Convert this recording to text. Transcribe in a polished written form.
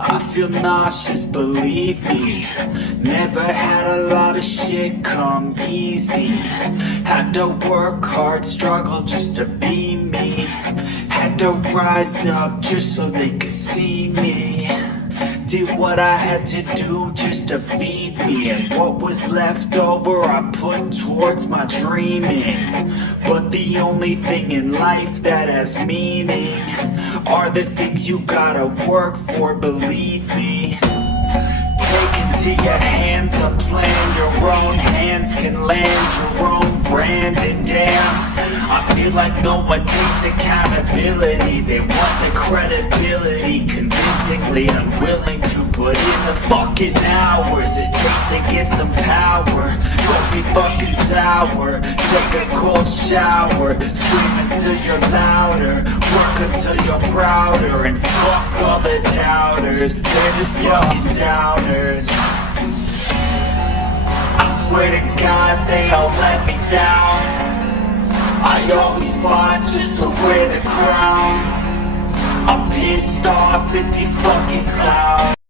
I feel nauseous, believe me. Never had a lot of shit come easy. Had to work hard, struggle just to be me. Had to rise up just so they could see me. Did what I had to do just to feed me, and what was left over I put towards my dreaming. But the only thing in life that has meaning are the things you gotta work for, believe me. Take into your hands a plan, your own hands can land your own brand. And damn, I feel like no one takes accountability. They want the credibility, convincingly unwilling to put in the fucking hours it takes to get some power. Don't be fucking sour, take a cold shower, scream until you're louder, work until you're prouder, and fuck all the doubters, they're just fucking downers. I swear to God they all let me down. I always fought just to wear the crown. I'm pissed off at these fucking clowns.